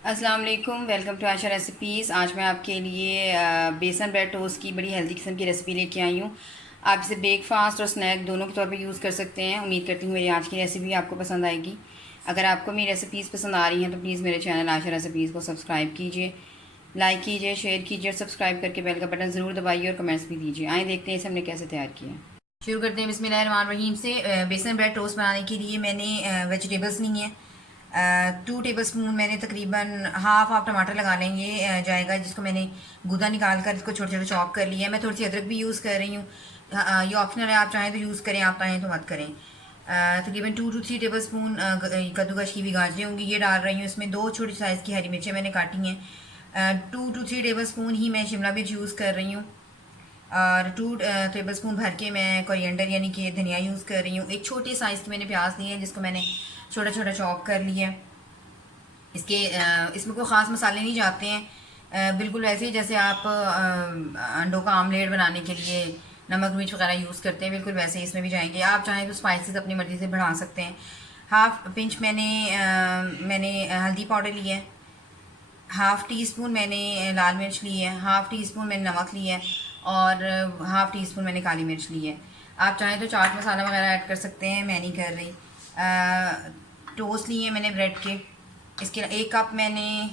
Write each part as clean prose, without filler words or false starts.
अस्सलाम वालेकुम, welcome to Asha recipes. आज मैं आपके लिए बेसन ब्रेड टोस्ट की बड़ी हेल्दी किस्म की रेसिपी लेके आई हूँ। आप इसे ब्रेकफास्ट और स्नैक दोनों के तौर पे यूज़ कर सकते हैं। उम्मीद करती हूँ मेरी आज की रेसिपी आपको पसंद आएगी। अगर आपको मेरी रेसिपीज़ पसंद आ रही हैं तो प्लीज़ मेरे चैनल आशा रेसिपीज़ को सब्सक्राइब कीजिए, लाइक कीजिए, शेयर कीजिए और सब्सक्राइब करके बेल का बटन ज़रूर दबाइए और कमेंट्स भी दीजिए। आइए देखते हैं इसे हमने कैसे तैयार किया। शुरू करते हैं बिस्मिल्लाहिर्रहमानिर्रहीम से। बेसन ब्रेड टोस्ट बनाने के लिए मैंने वेजिटेबल्स ली हैं। 2 टेबल स्पून मैंने तकरीबन हाफ टमाटर लगा लेंगे जाएगा, जिसको मैंने गूदा निकाल कर इसको छोटे छोटे चॉप कर लिया है। मैं थोड़ी सी अदरक भी यूज़ कर रही हूँ। ये ऑप्शनल है, आप चाहें तो यूज़ करें, आप चाहें तो मत करें। तकरीबन 2 to 3 टेबल स्पून कद्दूकश की भी गाजरें होंगी, ये डाल रही हूँ। इसमें 2 छोटी साइज़ की हरी मिर्चें मैंने काटी हैं। 2 to 3 टेबल स्पून ही मैं शिमला मिर्च यूज़ कर रही हूँ। और 2 टेबल स्पून भर के मैं कोरिएंडर यानी कि धनिया यूज़ कर रही हूँ। एक छोटे साइज़ की मैंने प्याज ली है, जिसको मैंने छोटा छोटा चॉप कर लिया है। इसमें कोई ख़ास मसाले नहीं जाते हैं, बिल्कुल वैसे ही जैसे आप अंडों का आमलेट बनाने के लिए नमक मिर्च वगैरह यूज़ करते हैं, बिल्कुल वैसे ही इसमें भी जाएंगे। आप चाहें तो स्पाइसेस अपनी मर्ज़ी से बढ़ा सकते हैं। हाफ पिंच मैंने हल्दी पाउडर लिया है। हाफ़ टी स्पून मैंने लाल मिर्च ली है। हाफ़ टी स्पून मैंने नमक लिया है। और हाफ़ टी स्पून मैंने काली मिर्च ली है। आप चाहें तो चाट मसाला वगैरह ऐड कर सकते हैं, मैं नहीं कर रही। टोस्ट लिए हैं मैंने ब्रेड के। इसके 1 कप मैंने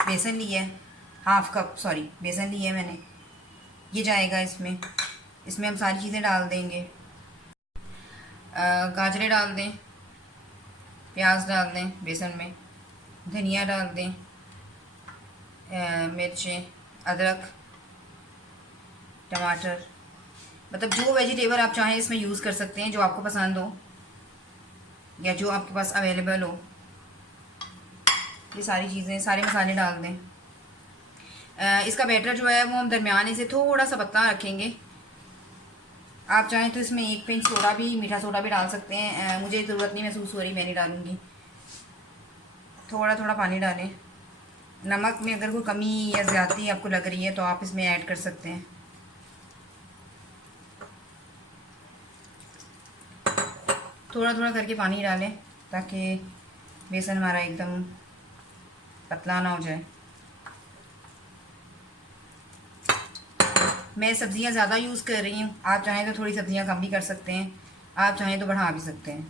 बेसन लिया है। हाफ़ कप सॉरी बेसन लिया है मैंने। ये जाएगा इसमें। इसमें हम सारी चीज़ें डाल देंगे। गाजरें डाल दें, प्याज डाल दें बेसन में, धनिया डाल दें, मिर्चें, अदरक, टमाटर, मतलब जो वेजिटेबल आप चाहें इसमें यूज़ कर सकते हैं, जो आपको पसंद हो या जो आपके पास अवेलेबल हो। ये सारी चीज़ें, सारे मसाले डाल दें। इसका बैटर जो है वो हम दरमियाने से थोड़ा सा पतला रखेंगे। आप चाहें तो इसमें 1 पिंच सोडा भी, मीठा सोडा भी डाल सकते हैं। मुझे ज़रूरत नहीं महसूस हो रही, मैं नहीं डालूँगी। थोड़ा थोड़ा पानी डालें। नमक में अगर कोई कमी या ज़्यादती आपको लग रही है तो आप इसमें ऐड कर सकते हैं। थोड़ा थोड़ा करके पानी डालें ताकि बेसन हमारा एकदम पतला ना हो जाए। मैं सब्ज़ियाँ ज़्यादा यूज़ कर रही हूँ, आप चाहें तो थोड़ी सब्ज़ियाँ कम भी कर सकते हैं, आप चाहें तो बढ़ा भी सकते हैं।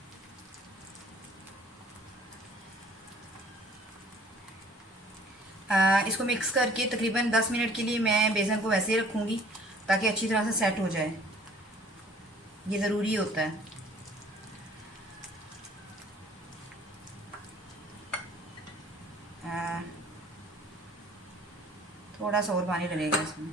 इसको मिक्स करके तकरीबन 10 मिनट के लिए मैं बेसन को वैसे ही रखूँगी ताकि अच्छी तरह से सेट हो जाए। ये ज़रूरी होता है। थोड़ा सा और पानी डलेगा इसमें।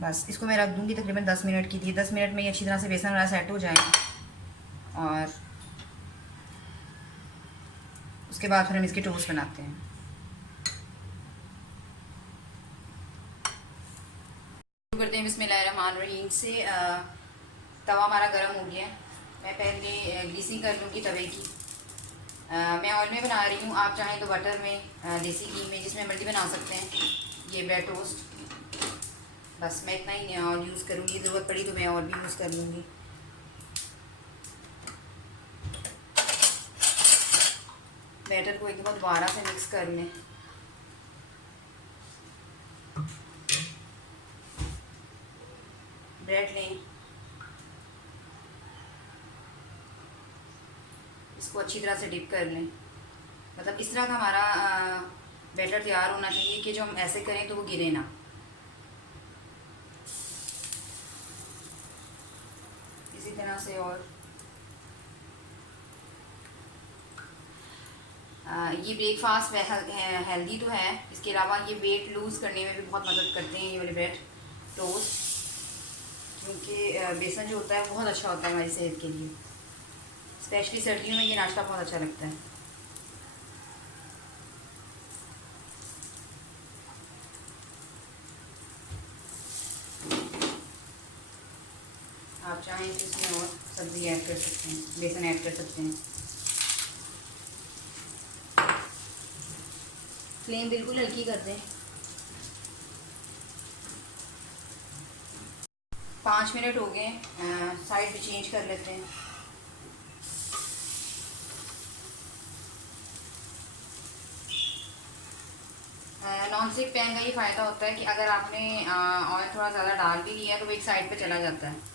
बस इसको मैं रख दूँगी तकरीबन 10 मिनट के लिए। 10 मिनट में ये अच्छी तरह से बेसन हमारा सेट हो जाएगा और उसके बाद फिर हम इसके टोस्ट बनाते हैं। शुरू करते हैं बिस्मिल्लाहिर्रहमानिर्रहीम से। तवा हमारा गर्म हो गया है। मैं पहले ग्रीसिंग कर लूँगी तवे की। मैं ऑयल में बना रही हूँ, आप चाहें तो बटर में, देसी घी में, जिसमें मर्जी बना सकते हैं ये ब्रेड टोस्ट। बस मैं इतना ही ऑयल यूज़ करूँगी, ज़रूरत पड़ी तो मैं और भी यूज़ कर लूँगी। बैटर को एक बार दोबारा से मिक्स कर लें। ब्रेड लें, इसको अच्छी तरह से डिप कर लें। मतलब इस तरह का हमारा बैटर तैयार होना चाहिए कि जो हम ऐसे करें तो वो गिरे ना। इसी तरह से और ये ब्रेकफास्ट हेल्दी तो है, इसके अलावा ये वेट लूज़ करने में भी बहुत मदद करते हैं ये वाले ब्रेड टोस्ट, क्योंकि बेसन जो होता है बहुत अच्छा होता है हमारी सेहत के लिए। स्पेशली सर्दियों में ये नाश्ता बहुत अच्छा लगता है। आप चाहें तो इसमें और सब्ज़ी ऐड कर सकते हैं, बेसन ऐड कर सकते हैं। फ्लेम बिल्कुल हल्की कर दें। 5 मिनट हो गए, साइड भी चेंज कर लेते हैं। नॉन स्टिक पैन का ये फ़ायदा होता है कि अगर आपने ऑयल थोड़ा ज़्यादा डाल भी लिया तो वो एक साइड पे चला जाता है।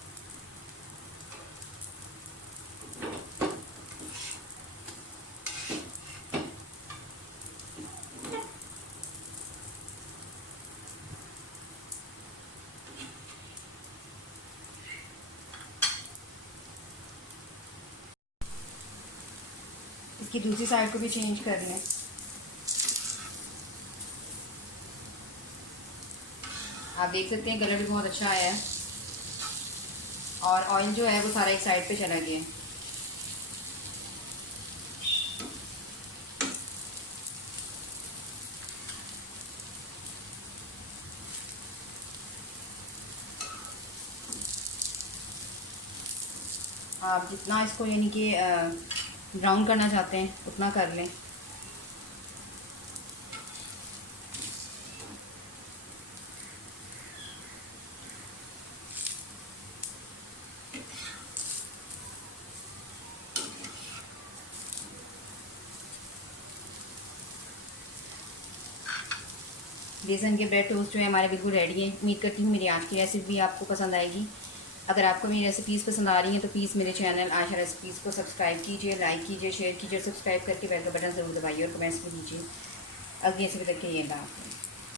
इसकी दूसरी साइड को भी चेंज कर लें। आप देख सकते हैं कलर भी बहुत अच्छा आया है और ऑयल जो है वो सारा एक साइड पे चला गया है। आप जितना इसको यानी कि ब्राउन करना चाहते हैं उतना कर लें। बेसन के ब्रेड टोस्ट जो है हमारे बिल्कुल रेडी हैं। उम्मीद करती हूँ मेरी आज की रेसिपी आपको पसंद आएगी। अगर आपको मेरी रेसिपीज़ पसंद आ रही हैं तो प्लीज़ मेरे चैनल आशा रेसिपीज़ को सब्सक्राइब कीजिए, लाइक कीजिए, शेयर कीजिए, सब्सक्राइब करके बेल का बटन ज़रूर दबाइए और कमेंट्स में दीजिए। अगली रेसिपी तक के लिए अल्लाह हाफ़िज़।